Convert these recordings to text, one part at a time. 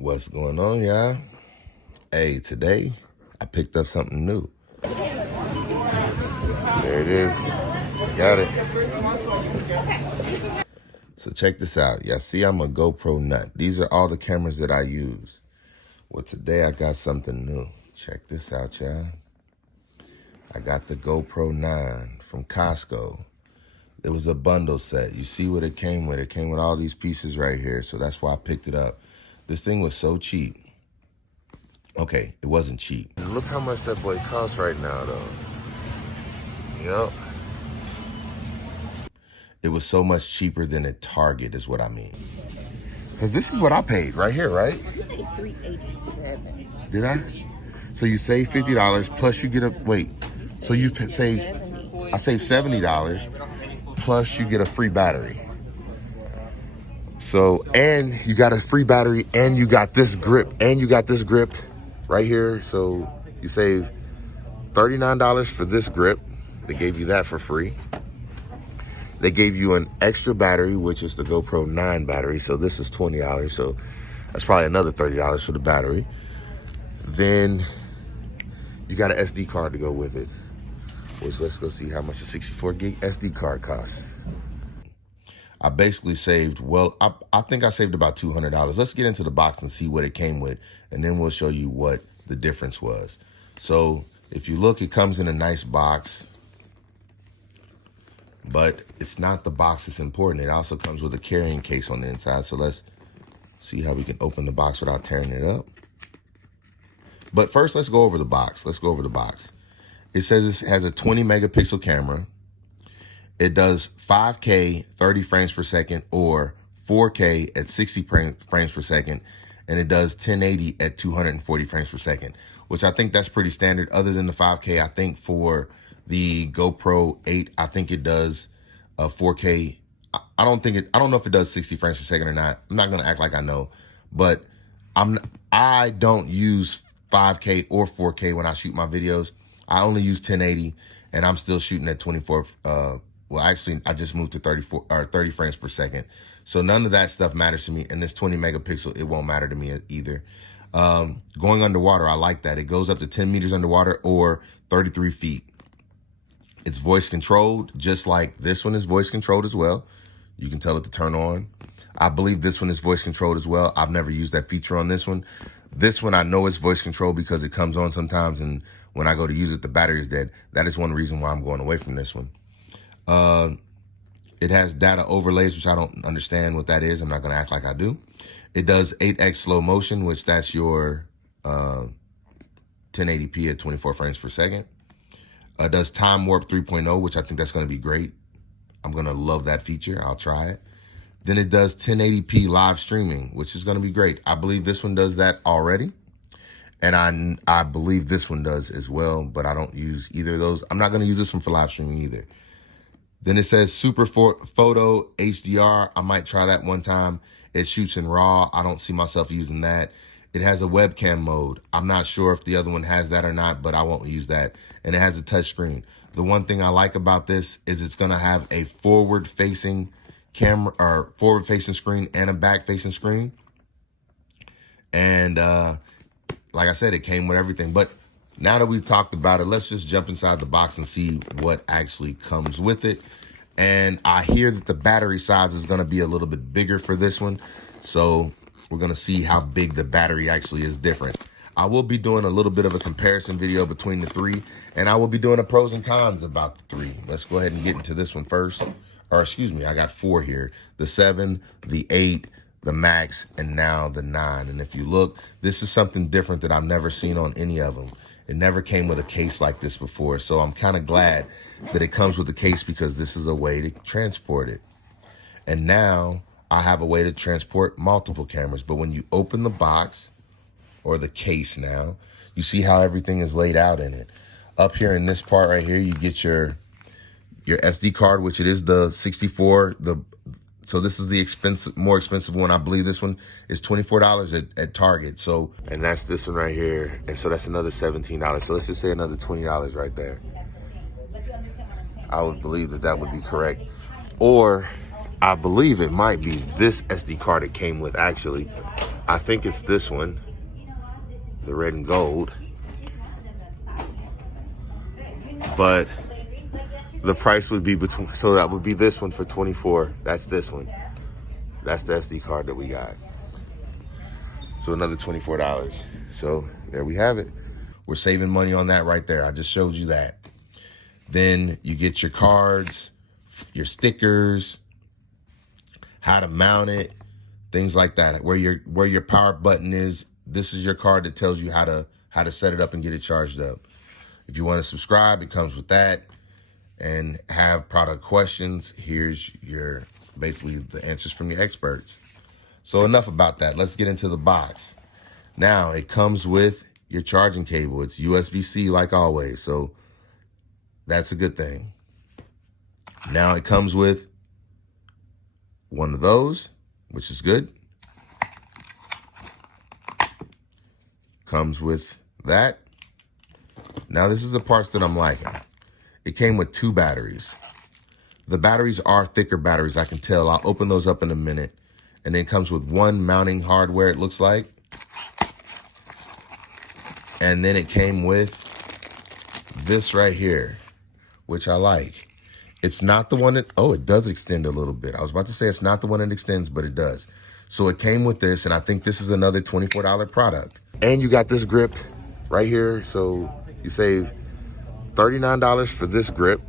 What's going on, y'all? Hey, today I picked up something new. There it is. Got it. So check this out. Y'all see I'm a GoPro nut. These are all the cameras that I use. Well, today I got something new. Check this out, y'all. I got the GoPro 9 from Costco. It was a bundle set. You see what it came with. It came with all these pieces right here, so that's why I picked it up. This thing was so cheap. Okay, it wasn't cheap. Look how much that boy costs right now, though. Yep. It was so much cheaper than at Target is what I mean. Because this is what I paid right here, right? You paid $387. Did I? So you save $50 plus you get a, wait. So you save, I saved $70 plus you get a free battery. So, and you got a free battery and you got this grip right here. So you save $39 for this grip. They gave you that for free. They gave you an extra battery, which is the GoPro 9 battery. So this is $20. So that's probably another $30 for the battery. Then you got an SD card to go with it. Which let's go see how much a 64 gig SD card costs. I basically saved, well, I think I saved about $200. Let's get into the box and see what it came with, and then we'll show you what the difference was. So if you look, it comes in a nice box, but it's not the box that's important. It also comes with a carrying case on the inside. So let's see how we can open the box without tearing it up. But first, let's go over the box. It says it has a 20 megapixel camera. It does 5K, 30 frames per second, or 4K at 60 frames per second. And it does 1080 at 240 frames per second, which I think that's pretty standard. Other than the 5K, I think for the GoPro 8, I think it does 4K. I don't know if it does 60 frames per second or not. I'm not going to act like I know, but I don't use 5K or 4K when I shoot my videos. I only use 1080 and I'm still shooting at 24, well, actually, I just moved to 30 frames per second. So none of that stuff matters to me. And this 20 megapixel, it won't matter to me either. Going underwater, I like that. It goes up to 10 meters underwater or 33 feet. It's voice controlled, just like this one is voice controlled as well. You can tell it to turn on. I believe this one is voice controlled as well. I've never used that feature on this one. This one, I know it's voice controlled because it comes on sometimes. And when I go to use it, the battery is dead. That is one reason why I'm going away from this one. It has data overlays, which I don't understand what that is. I'm not going to act like I do. It does 8x slow motion, which that's your 1080p at 24 frames per second. It does time warp 3.0, which I think that's going to be great. I'm going to love that feature. I'll try it. Then it does 1080p live streaming, which is going to be great. I believe this one does that already. And I believe this one does as well, but I don't use either of those. I'm not going to use this one for live streaming either. Then it says Super Photo HDR. I might try that one time. It shoots in RAW. I don't see myself using that. It has a webcam mode. I'm not sure if the other one has that or not, but I won't use that. And it has a touch screen. The one thing I like about this is it's going to have a forward-facing camera or forward-facing screen and a back-facing screen. And like I said, it came with everything. But now that we've talked about it, let's just jump inside the box and see what actually comes with it. And I hear that the battery size is going to be a little bit bigger for this one. So we're going to see how big the battery actually is different. I will be doing a little bit of a comparison video between the three, and I will be doing a pros and cons about the three. Let's go ahead and get into this one first. Or excuse me, I got 4 here. The 7, the 8, the Max, and now the 9. And if you look, this is something different that I've never seen on any of them. It never came with a case like this before. So I'm kind of glad that it comes with a case because this is a way to transport it. And now I have a way to transport multiple cameras. But when you open the box or the case now, you see how everything is laid out in it. Up here in this part right here, you get your SD card, which it is the 64, so this is the more expensive one. I believe this one is $24 at Target. So, and that's this one right here. And so that's another $17. So let's just say another $20 right there. I would believe that would be correct. Or I believe it might be this SD card it came with, actually. I think it's this one, the red and gold. But the price would be between, so that would be this one for $24. That's this one. That's the SD card that we got. So another $24. So there we have it. We're saving money on that right there. I just showed you that. Then you get your cards, your stickers, how to mount it, things like that. Where your power button is, this is your card that tells you how to set it up and get it charged up. If you want to subscribe, it comes with that. And have product questions, here's your basically the answers from your experts. So enough about that. Let's get into the box. Now it comes with your charging cable. It's USB-C like always, so that's a good thing. Now it comes with one of those, which is good. Comes with that. Now this is the parts that I'm liking. It came with 2 batteries. The batteries are thicker batteries, I can tell. I'll open those up in a minute. And then it comes with 1 mounting hardware, it looks like. And then it came with this right here, which I like. It's not the one that, oh, it does extend a little bit. I was about to say it's not the one that extends, but it does. So it came with this, and I think this is another $24 product. And you got this grip right here. So you save $39 for this grip,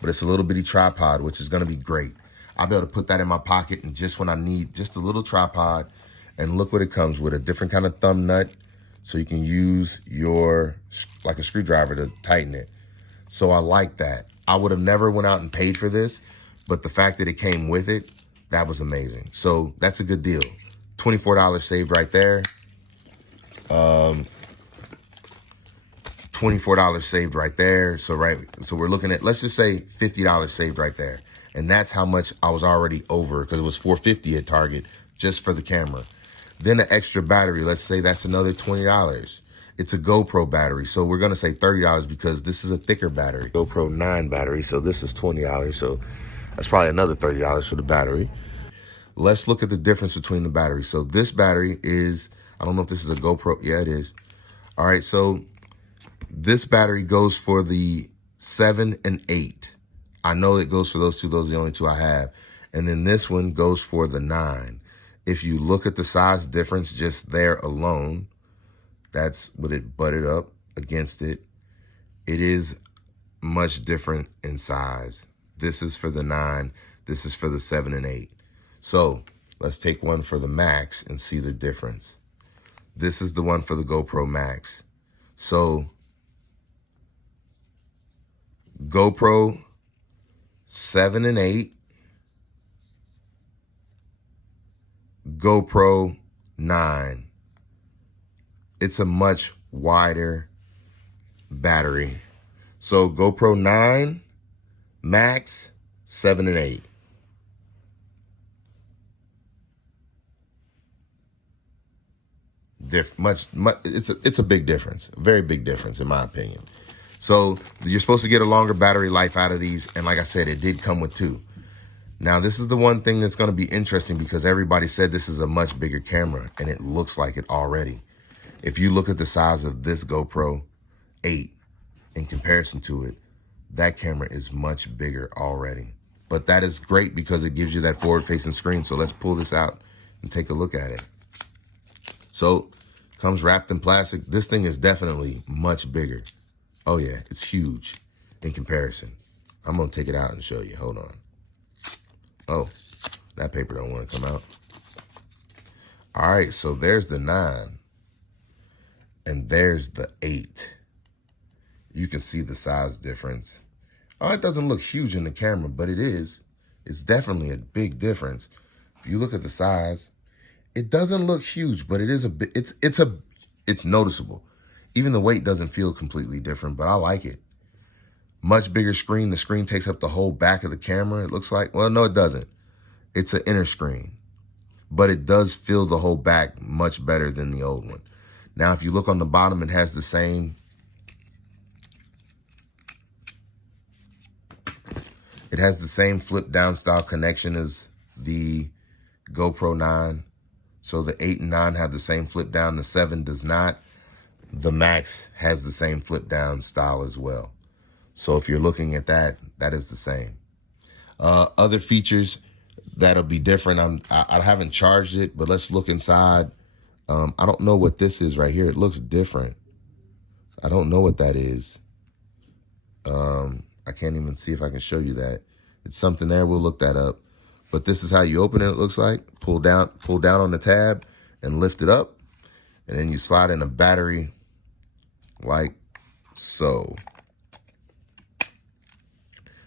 but it's a little bitty tripod, which is gonna be great. I'll be able to put that in my pocket and just when I need just a little tripod. And look what it comes with, a different kind of thumb nut. So you can use like a screwdriver to tighten it. So I like that. I would have never went out and paid for this, but the fact that it came with it, that was amazing. So that's a good deal. $24 saved right there. $24 saved right there. So we're looking at, let's just say $50 saved right there. And that's how much I was already over, because it was $450 at Target just for the camera. Then an extra battery, let's say that's another $20. It's a GoPro battery, so we're gonna say $30 because this is a thicker battery. GoPro 9 battery, so this is $20, so that's probably another $30 for the battery. Let's look at the difference between the batteries. So this battery is, I don't know if this is a GoPro, yeah it is. All right, so this battery goes for the 7 and 8. I know it goes for those two, those are the only 2 I have. And then this one goes for the 9. If you look at the size difference just there alone, that's what it butted up against it. It is much different in size. This is for the 9, this is for the 7 and 8. So let's take one for the Max and see the difference. This is the one for the GoPro Max. So GoPro 7 and 8, GoPro 9. It's a much wider battery. So GoPro 9, Max, 7 and 8. It's a big difference, a very big difference in my opinion. So you're supposed to get a longer battery life out of these, and like I said, it did come with 2. Now this is the one thing that's going to be interesting because everybody said this is a much bigger camera, and it looks like it already. If you look at the size of this GoPro 8 in comparison to it, that camera is much bigger already. But that is great because it gives you that forward-facing screen. So let's pull this out and take a look at it. So comes wrapped in plastic. This thing is definitely much bigger. Oh yeah, it's huge in comparison. I'm gonna take it out and show you, hold on. Oh, that paper don't wanna come out. All right, so there's the 9 and there's the 8. You can see the size difference. Oh, it doesn't look huge in the camera, but it is. It's definitely a big difference. If you look at the size, it doesn't look huge, but it is a bit, it's noticeable. Even the weight doesn't feel completely different, but I like it. Much bigger screen. The screen takes up the whole back of the camera, it looks like. Well, no, it doesn't. It's an inner screen, but it does fill the whole back much better than the old one. Now, if you look on the bottom, it has the same. It has the same flip down style connection as the GoPro 9. So the 8 and 9 have the same flip down. The 7 does not. The Max has the same flip down style as well. So if you're looking at that, that is the same. Other features that'll be different. I haven't charged it, but let's look inside. I don't know what this is right here. It looks different. I don't know what that is. I can't even see if I can show you that. It's something there. We'll look that up. But this is how you open it, it looks like. Pull down on the tab and lift it up. And then you slide in a battery like so.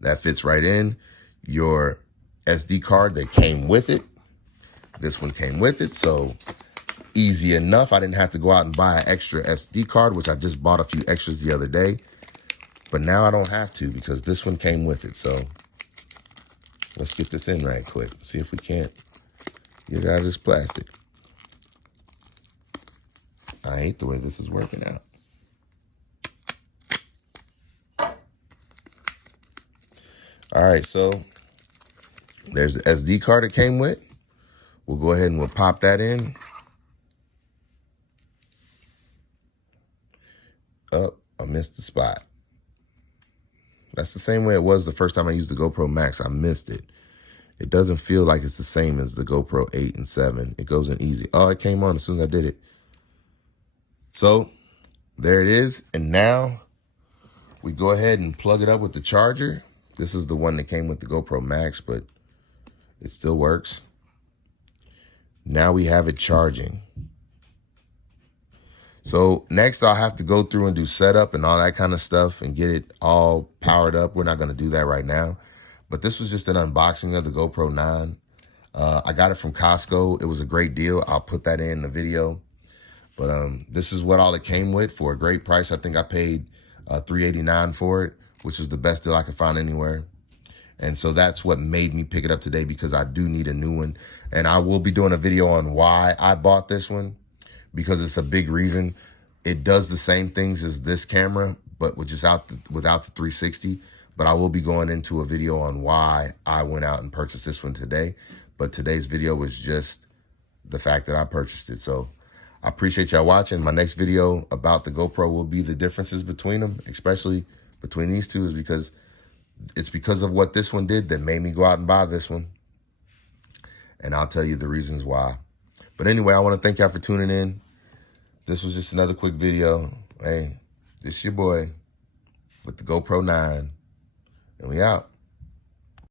That fits right in. Your SD card that came with it. This one came with it, so easy enough. I didn't have to go out and buy an extra SD card, which I just bought a few extras the other day. But now I don't have to because this one came with it. So let's get this in right quick. See if we can't get out of this plastic. I hate the way this is working out. All right, so there's the SD card it came with. We'll go ahead and we'll pop that in. Oh, I missed the spot. That's the same way it was the first time I used the GoPro Max. I missed it. It doesn't feel like it's the same as the GoPro 8 and 7. It goes in easy. Oh, it came on as soon as I did it. So there it is. And now we go ahead and plug it up with the charger. This is the one that came with the GoPro Max, but it still works. Now we have it charging. So next I'll have to go through and do setup and all that kind of stuff and get it all powered up. We're not going to do that right now. But this was just an unboxing of the GoPro 9. I got it from Costco. It was a great deal. I'll put that in the video. But this is what all it came with for a great price. I think I paid $389 for it, which is the best deal I could find anywhere. And so that's what made me pick it up today because I do need a new one. And I will be doing a video on why I bought this one because it's a big reason. It does the same things as this camera, but without the 360. But I will be going into a video on why I went out and purchased this one today. But today's video was just the fact that I purchased it. So I appreciate y'all watching. My next video about the GoPro will be the differences between them, especially between these two, is because it's because of what this one did that made me go out and buy this one. And I'll tell you the reasons why. But anyway, I want to thank y'all for tuning in. This was just another quick video. Hey, this your boy with the GoPro 9. And we out.